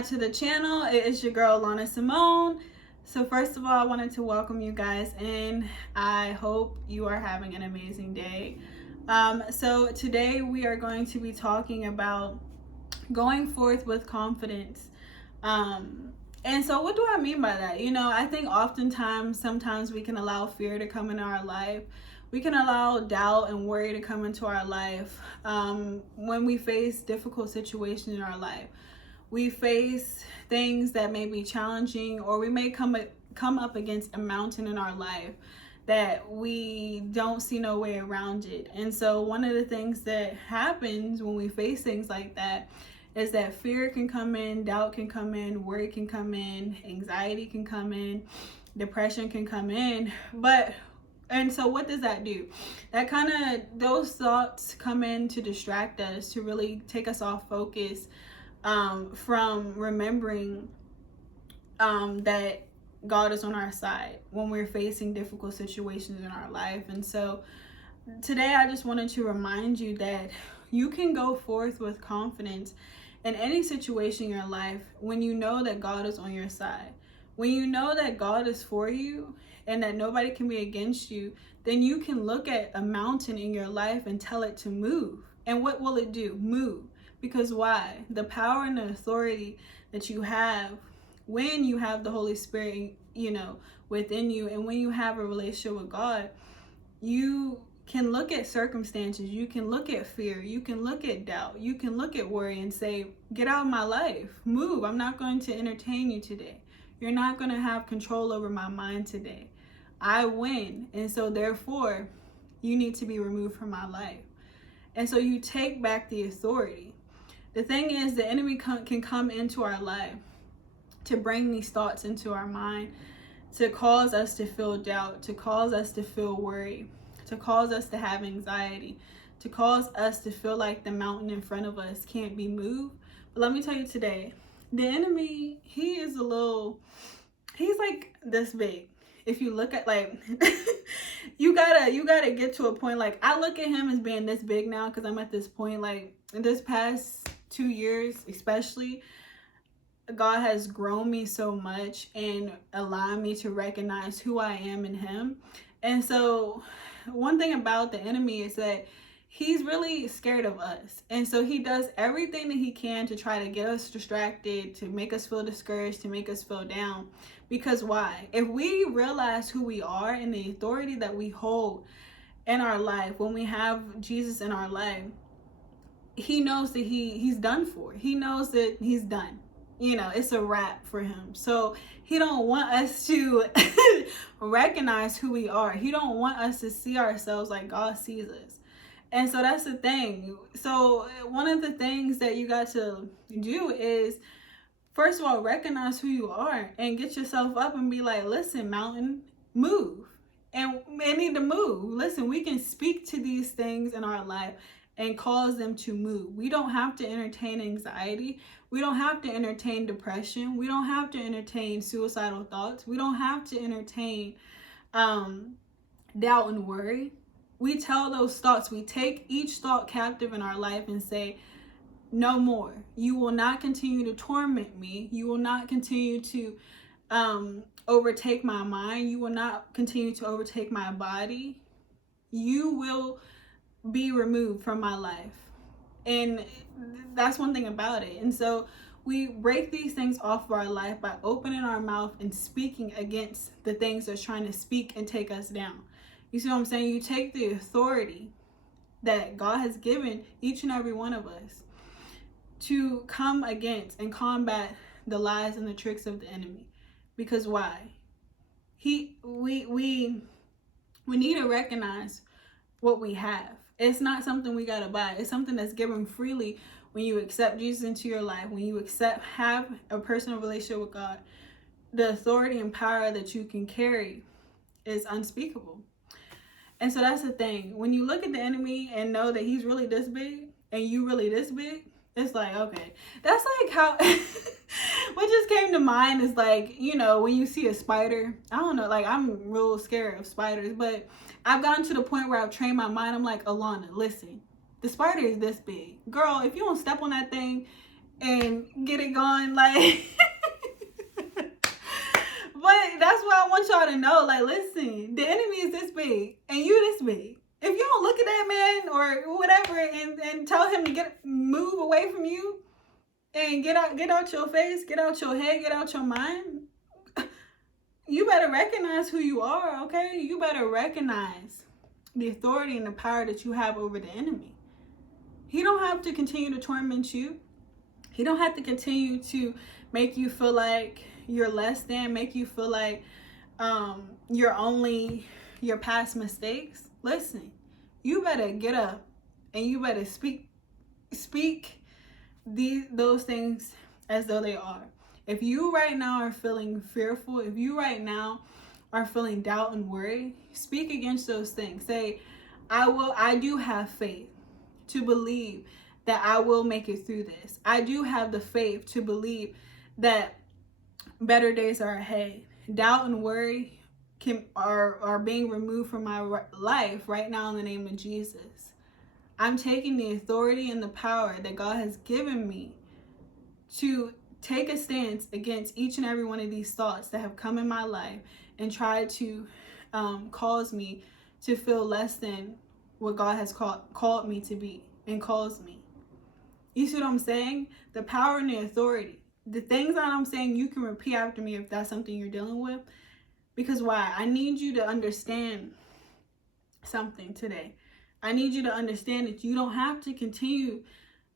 back to the channel. It is your girl Lana Simone. So first of all, I wanted to welcome you guys in. I hope you are having an amazing day. So today we are going to be talking about going forth with confidence. And so what do I mean by that? I think sometimes we can allow fear to come into our life. We can allow doubt and worry to come into our life when we face difficult situations in our life. We face things that may be challenging, or we may come up against a mountain in our life that we don't see no way around it. And so one of the things that happens when we face things like that is that fear can come in, doubt can come in, worry can come in, anxiety can come in, depression can come in. And so what does that do? Those thoughts come in to distract us, to really take us off focus from remembering that God is on our side when we're facing difficult situations in our life. And so today I just wanted to remind you that you can go forth with confidence in any situation in your life when you know that God is on your side. When you know that God is for you and that nobody can be against you, then you can look at a mountain in your life and tell it to move. And what will it do? Move. Because why? The power and the authority that you have when you have the Holy Spirit, within you, and when you have a relationship with God, you can look at circumstances, you can look at fear, you can look at doubt, you can look at worry and say, get out of my life, move. I'm not going to entertain you today. You're not going to have control over my mind today. I win. And so therefore, you need to be removed from my life. And so you take back the authority. The thing is, the enemy can come into our life to bring these thoughts into our mind, to cause us to feel doubt, to cause us to feel worry, to cause us to have anxiety, to cause us to feel like the mountain in front of us can't be moved. But let me tell you today, the enemy, he's like this big. If you look at you gotta get to a point, like I look at him as being this big now, because I'm at this point, like in this past 2 years especially, God has grown me so much and allowed me to recognize who I am in him. And so one thing about the enemy is that he's really scared of us. And so he does everything that he can to try to get us distracted, to make us feel discouraged, to make us feel down. Because why? If we realize who we are and the authority that we hold in our life, when we have Jesus in our life, he knows that he's done for. He knows that he's done. It's a wrap for him. So he don't want us to recognize who we are. He don't want us to see ourselves like God sees us. And so that's the thing. So one of the things that you got to do is, first of all, recognize who you are and get yourself up and be like, listen, mountain, move. And they need to move. Listen, we can speak to these things in our life and cause them to move. We don't have to entertain anxiety. We don't have to entertain depression. We don't have to entertain suicidal thoughts. We don't have to entertain doubt and worry. We tell those thoughts, we take each thought captive in our life and say, no more. You will not continue to torment me. You will not continue to overtake my mind. You will not continue to overtake my body. You will be removed from my life. And that's one thing about it. And so we break these things off of our life by opening our mouth and speaking against the things that's trying to speak and take us down. You see what I'm saying? You take the authority that God has given each and every one of us to come against and combat the lies and the tricks of the enemy. Because why? We need to recognize what we have. It's not something we gotta buy. It's something that's given freely when you accept Jesus into your life, when you have a personal relationship with God. The authority and power that you can carry is unspeakable. And so that's the thing. When you look at the enemy and know that he's really this big and you really this big, it's like, okay. That's like how what just came to mind is like, when you see a spider, I don't know, like I'm real scared of spiders, but I've gotten to the point where I've trained my mind. I'm like, Alana, listen, the spider is this big. Girl, if you don't step on that thing, and get it going. Like, but that's what I want y'all to know. Like, listen, the enemy is this big and you this big. If you don't look at that man or whatever and tell him to move away from you and get out your face, get out your head, get out your mind, you better recognize who you are, okay? You better recognize the authority and the power that you have over the enemy. He don't have to continue to torment you. He don't have to continue to make you feel like you're less than, make you feel like you're only your past mistakes. Listen, you better get up and you better speak those things as though they are. If you right now are feeling fearful, if you right now are feeling doubt and worry, speak against those things. Say, I do have faith to believe that I will make it through this. I do have the faith to believe that better days are ahead. Doubt and worry are being removed from my life right now in the name of Jesus. I'm taking the authority and the power that God has given me to take a stance against each and every one of these thoughts that have come in my life and try to cause me to feel less than what God has called me to be and calls me. You see what I'm saying? The power and the authority. The things that I'm saying, you can repeat after me if that's something you're dealing with. Because why? I need you to understand something today. I need you to understand that you don't have to continue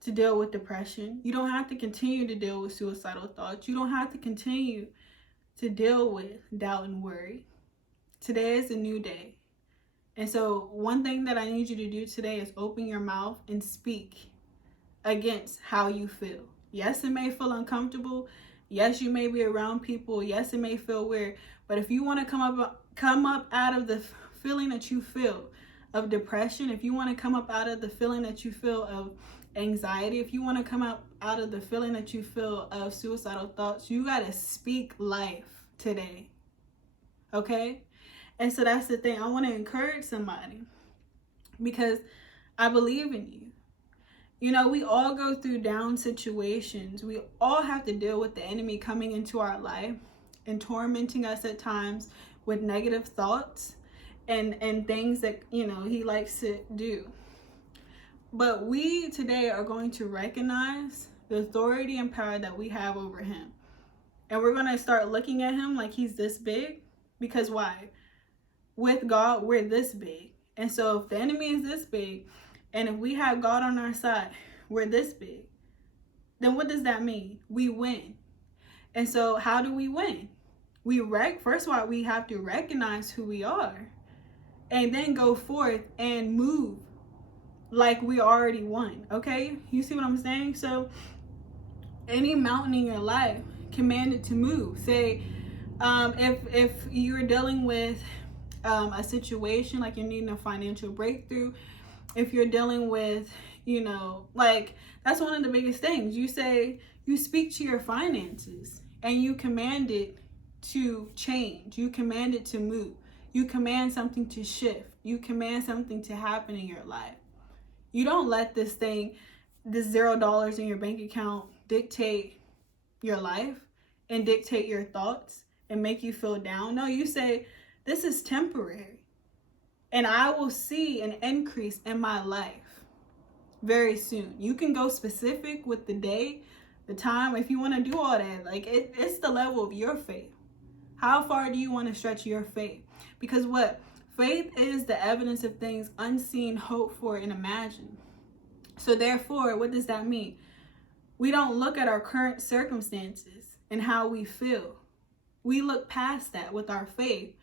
to deal with depression. You don't have to continue to deal with suicidal thoughts. You don't have to continue to deal with doubt and worry. Today is a new day. And so one thing that I need you to do today is open your mouth and speak against how you feel. Yes, it may feel uncomfortable. Yes, you may be around people. Yes, it may feel weird. But if you want to come up out of the feeling that you feel of depression, if you want to come up out of the feeling that you feel of anxiety, if you want to come up out of the feeling that you feel of suicidal thoughts, you got to speak life today. Okay? And so that's the thing. I want to encourage somebody because I believe in you. You know, we all go through down situations. We all have to deal with the enemy coming into our life and tormenting us at times with negative thoughts and things that, you know, he likes to do. But we today are going to recognize the authority and power that we have over him. And we're going to start looking at him like he's this big. Because why? With God, we're this big. And so if the enemy is this big, and if we have God on our side, we're this big, then what does that mean? We win. And so how do we win? First of all, we have to recognize who we are and then go forth and move like we already won. Okay? You see what I'm saying? So any mountain in your life, command it to move. Say, if you're dealing with a situation like you're needing a financial breakthrough, if you're dealing with, you know, like that's one of the biggest things. You speak to your finances and you command it to change. You command it to move. You command something to shift. You command something to happen in your life. You don't let this $0 in your bank account dictate your life and dictate your thoughts and make you feel down. No, you say, this is temporary. And I will see an increase in my life very soon. You can go specific with the day, the time, if you want to do all that. Like it's the level of your faith. How far do you want to stretch your faith? Because what? Faith is the evidence of things unseen, hoped for, and imagined. So therefore, what does that mean? We don't look at our current circumstances and how we feel. We look past that with our faith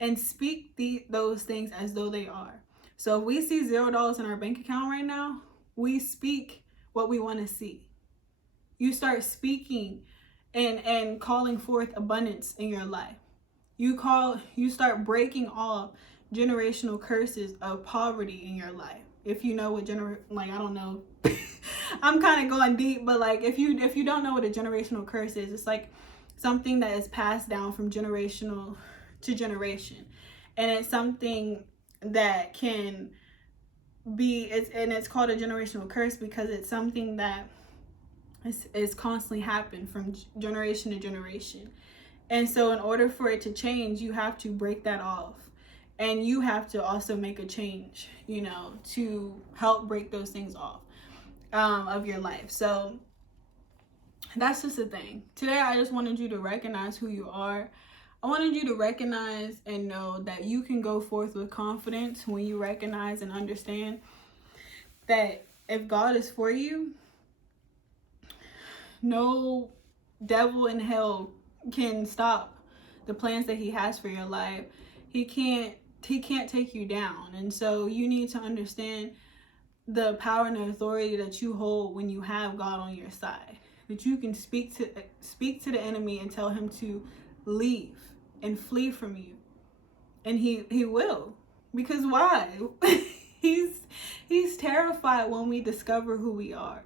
and speak those things as though they are. So if we see $0 in our bank account right now, we speak what we want to see. You start speaking and calling forth abundance in your life. You start breaking off generational curses of poverty in your life. If you know what I don't know. I'm kind of going deep, but like if you don't know what a generational curse is, it's like something that is passed down from generational to generation, and it's something that can be it's called a generational curse because it's something that It's constantly happened from generation to generation. And so in order for it to change, you have to break that off. And you have to also make a change, you know, to help break those things off of your life. So that's just the thing. Today, I just wanted you to recognize who you are. I wanted you to recognize and know that you can go forth with confidence when you recognize and understand that if God is for you, no devil in hell can stop the plans that he has for your life. He can't take you down. And so you need to understand the power and the authority that you hold when you have God on your side. That you can speak to the enemy and tell him to leave and flee from you. And he will. Because why? He's terrified when we discover who we are.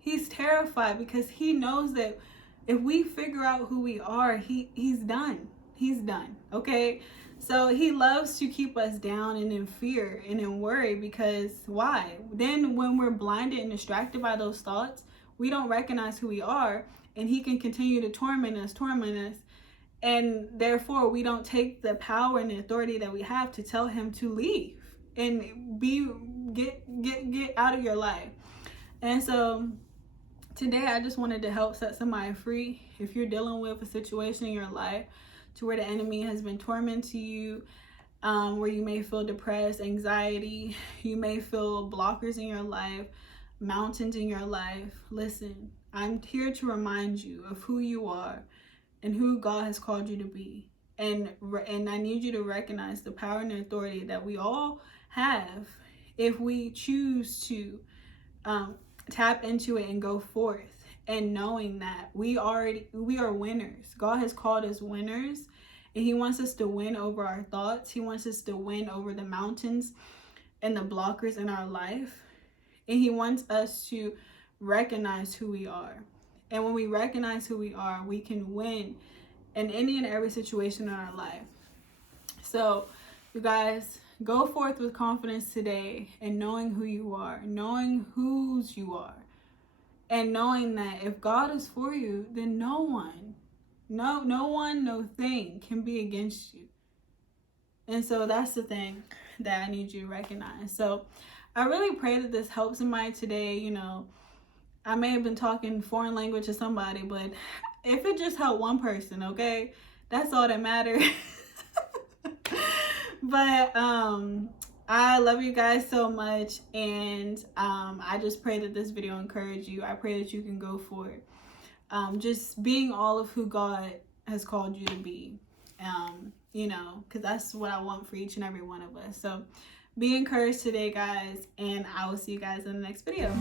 He's terrified because he knows that if we figure out who we are, he's done. He's done. Okay? So he loves to keep us down and in fear and in worry, because why? Then when we're blinded and distracted by those thoughts, we don't recognize who we are, and he can continue to torment us. And therefore we don't take the power and the authority that we have to tell him to leave and get out of your life. And so today I just wanted to help set somebody free. If you're dealing with a situation in your life to where the enemy has been tormenting you, where you may feel depressed, anxiety, you may feel blockers in your life, mountains in your life, listen, I'm here to remind you of who you are and who God has called you to be. And I need you to recognize the power and the authority that we all have if we choose to tap into it and go forth, and knowing that we are winners. God has called us winners, and he wants us to win over our thoughts. He wants us to win over the mountains and the blockers in our life. And he wants us to recognize who we are. And when we recognize who we are, we can win in any and every situation in our life. So, you guys, go forth with confidence today, and knowing who you are, knowing whose you are, and knowing that if God is for you, then no one, no thing can be against you. And so that's the thing that I need you to recognize. So I really pray that this helps somebody today. You know, I may have been talking foreign language to somebody, but if it just helped one person, okay, that's all that matters. But I love you guys so much, and I just pray that this video encouraged you. I pray that you can go for it. Just being all of who God has called you to be, you know, because that's what I want for each and every one of us. So be encouraged today, guys, and I will see you guys in the next video.